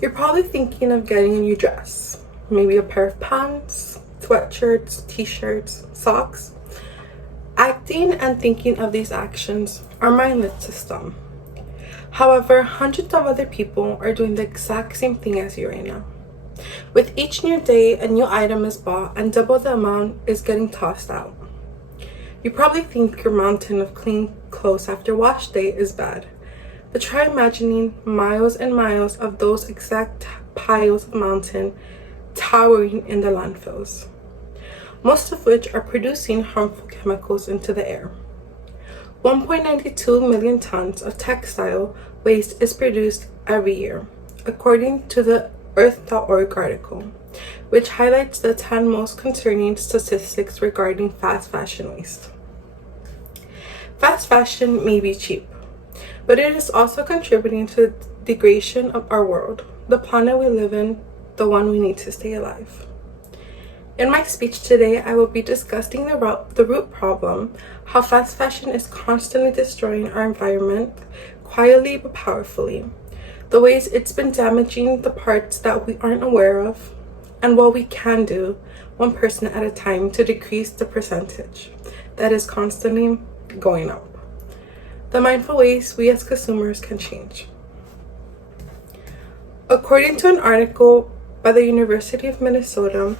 You're probably thinking of getting a new dress, maybe a pair of pants, sweatshirts, t-shirts, socks. Acting and thinking of these actions are mindless system. However, hundreds of other people are doing the exact same thing as you right now. With each new day, a new item is bought and double the amount is getting tossed out. You probably think your mountain of clean clothes after wash day is bad, but try imagining miles and miles of those exact piles of mountain towering in the landfills, most of which are producing harmful chemicals into the air. 1.92 million tons of textile waste is produced every year, according to the Earth.org article, which highlights the 10 most concerning statistics regarding fast fashion waste. Fast fashion may be cheap, but it is also contributing to the degradation of our world, the planet we live in, the one we need to stay alive. In my speech today, I will be discussing the root problem, how fast fashion is constantly destroying our environment, quietly but powerfully, the ways it's been damaging the parts that we aren't aware of, and what we can do, one person at a time, to decrease the percentage that is constantly going up. The mindful ways we as consumers can change. According to an article by the University of Minnesota,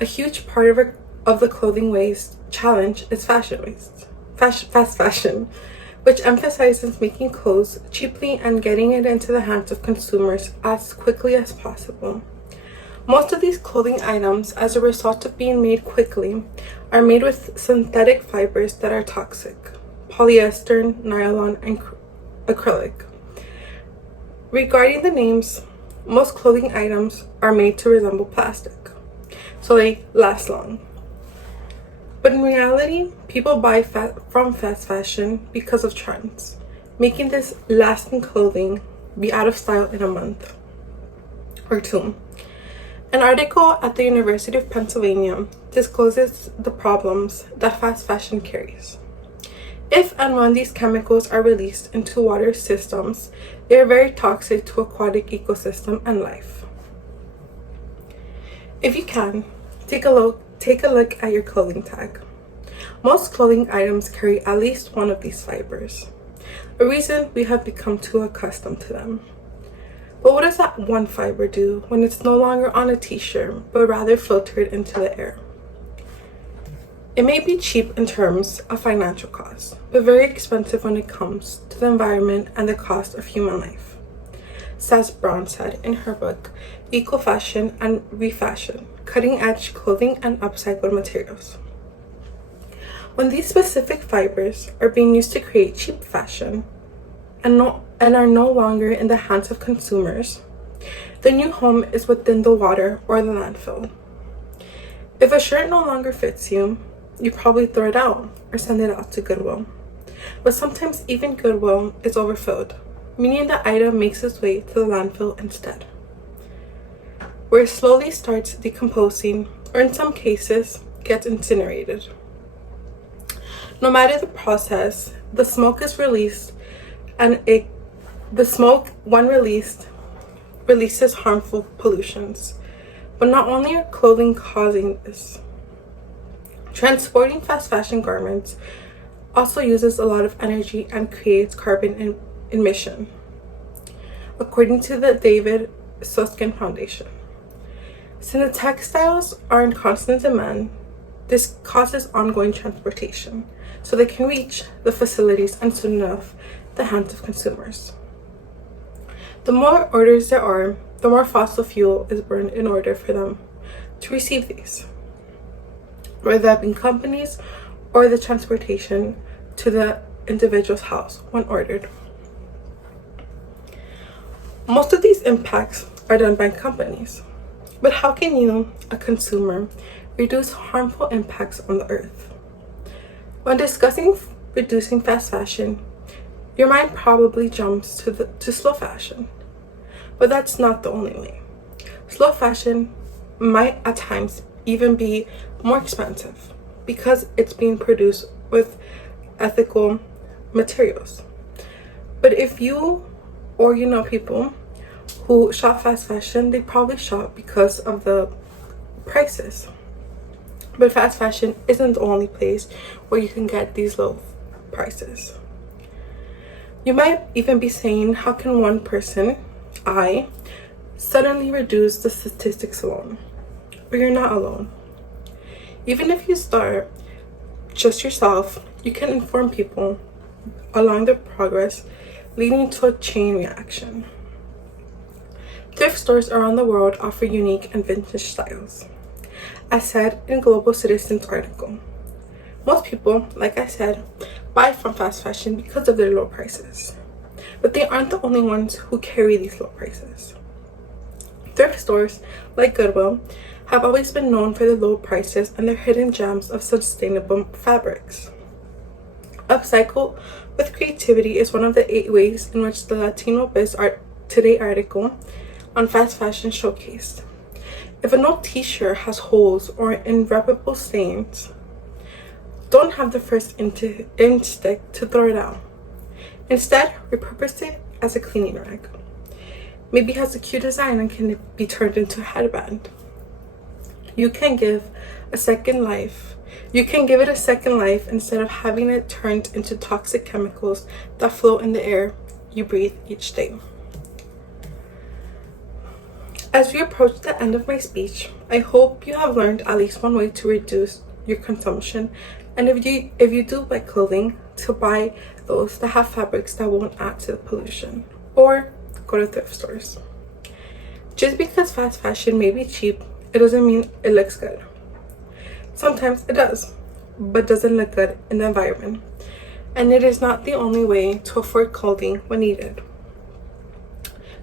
a huge part of the clothing waste challenge is fast fashion, which emphasizes making clothes cheaply and getting it into the hands of consumers as quickly as possible. Most of these clothing items, as a result of being made quickly, are made with synthetic fibers that are toxic: polyester, nylon, and acrylic. Regarding the names, most clothing items are made to resemble plastic, so they last long. But in reality, people buy from fast fashion because of trends, making this lasting clothing be out of style in a month or two. An article at the University of Pennsylvania discloses the problems that fast fashion carries. If and when these chemicals are released into water systems, they are very toxic to aquatic ecosystem and life. If you can, take a look at your clothing tag. Most clothing items carry at least one of these fibers, a reason we have become too accustomed to them. But what does that one fiber do when it's no longer on a t-shirt, but rather filtered into the air? It may be cheap in terms of financial cost, but very expensive when it comes to the environment and the cost of human life, says Brown said in her book, Eco Fashion and Refashion, Cutting-Edge Clothing and Upcycled Materials. When these specific fibers are being used to create cheap fashion and are no longer in the hands of consumers, the new home is within the water or the landfill. If a shirt no longer fits you, you probably throw it out or send it out to Goodwill. But sometimes even Goodwill is overfilled, meaning the item makes its way to the landfill instead, where it slowly starts decomposing or in some cases gets incinerated. No matter the process, the smoke is released, and the smoke, when released, releases harmful pollutions. But not only are clothing causing this, transporting fast fashion garments also uses a lot of energy and creates carbon emission, according to the David Susskind Foundation. Since the textiles are in constant demand, this causes ongoing transportation, so they can reach the facilities and soon enough the hands of consumers. The more orders there are, the more fossil fuel is burned in order for them to receive these, whether that be companies or the transportation to the individual's house when ordered. Most of these impacts are done by companies, but how can you, a consumer, reduce harmful impacts on the earth? When discussing reducing fast fashion, your mind probably jumps to slow fashion, but that's not the only way. Slow fashion might at times even be more expensive because it's being produced with ethical materials. But if you or you know people who shop fast fashion, they probably shop because of the prices. But fast fashion isn't the only place where you can get these low prices. You might even be saying, how can one person, I, suddenly reduce the statistics alone? But you're not alone. Even if you start just yourself, you can inform people along the progress, leading to a chain reaction. Thrift stores around the world offer unique and vintage styles. As said in Global Citizen's article, most people, like I said, buy from fast fashion because of their low prices. But they aren't the only ones who carry these low prices. Thrift stores, like Goodwill, have always been known for their low prices and their hidden gems of sustainable fabrics. Upcycle with creativity is one of the 8 ways in which the Latino Biz Art Today article on fast fashion showcased. If an old t-shirt has holes or irreparable stains, don't have the first instinct to throw it out. Instead, repurpose it as a cleaning rag. Maybe it has a cute design and can be turned into a headband. You can give it a second life instead of having it turned into toxic chemicals that float in the air you breathe each day. As we approach the end of my speech, I hope you have learned at least one way to reduce your consumption, and if you do buy clothing, to buy those that have fabrics that won't add to the pollution, or go to thrift stores. Just because fast fashion may be cheap, it doesn't mean it looks good. Sometimes it does, but doesn't look good in the environment, and it is not the only way to afford clothing when needed.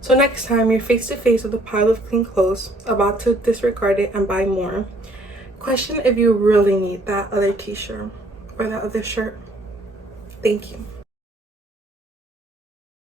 So next time you're face to face with a pile of clean clothes, about to disregard it and buy more, question if you really need that other t-shirt or that other shirt. Thank you.